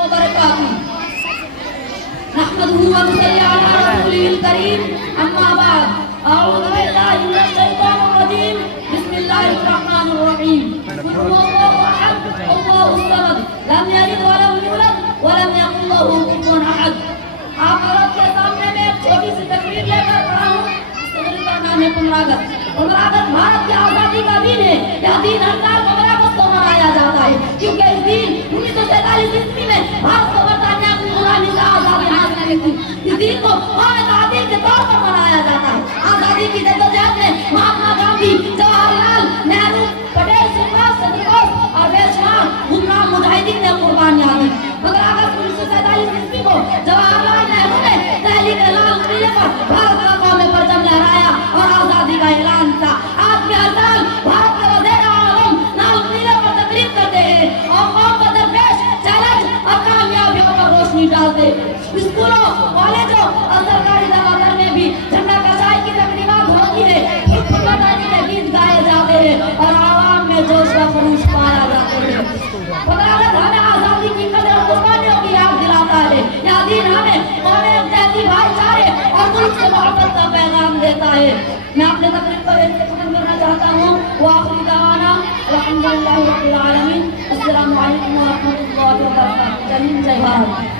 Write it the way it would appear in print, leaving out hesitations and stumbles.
وبركاته نحمده ونصلي على رسوله الكريم أما بعد أعوذ بالله من الشيطان الرجيم بسم الله الرحمن الرحيم قل هو الله أحد الله الصمد لم يلد ولم يولد ولم يكن له كفوا أحد. آپ عورت کے سامنے میں ایک چھوٹی سی تقریر لے کر پڑھا ہوں. اس تقریر کا نام ہے پنراگت. پنراگت بھارت کی آزادی کا دن ہے. یہ دن ہر سال 15 اگست کو منایا جاتا ہے کیونکہ اس دن 1947 عیسوی میں بھارت کو برطانیہ کی غلامی سے آزادی حاصل ہوئی تھی. اس دن کو قوم تعدیل کے طور پر منایا جاتا ہے. آزادی کی جدوجہد میں مہاتما گاندھی، جواہر لال نہرو، پٹیل، سبھاش چندر بوس اور بے شمار گمنام مجاہدین نے قربانیاں دی. 15 اگست 1947 عیسوی کو جواہر لال نہرو نے تحریک لال قلعے پر بھارت کا قومی پرچم لہرایا اور آزادی کا اعلان کیا. آج بھی ہر سال بھارت کے وزیر اعظم لال قلعے پر تقریر کرتے ہیں اور قوم کو درپیش چیلنج اور کامیابیوں پر روشنی ڈالتے ہیں. اسکولوں، کالجوں اور سرکاری دفاتر میں بھی جھنڈا کشائی کی تقریبات ہوتی ہے. وطنی کے گیت گائے جاتے ہیں اور عوام میں جوش و خروش پایا جاتے ہیں. 15 اگست ہمیں آزادی کی قدر اور قربانیوں کی یاد دلاتا ہے. یہ دن ہمیں قوم اتحادی بھائی چارے اور ملک سے محبت کا پیغام دیتا ہے. میں اپنے تقریر کو ایسے ختم کرنا چاہتا ہوں. وآخر دعوانا الحمدللہ رب العالمین. السلام علیکم ورحمۃ اللہ وبرکاتہ. جے ہند، جے بھارت.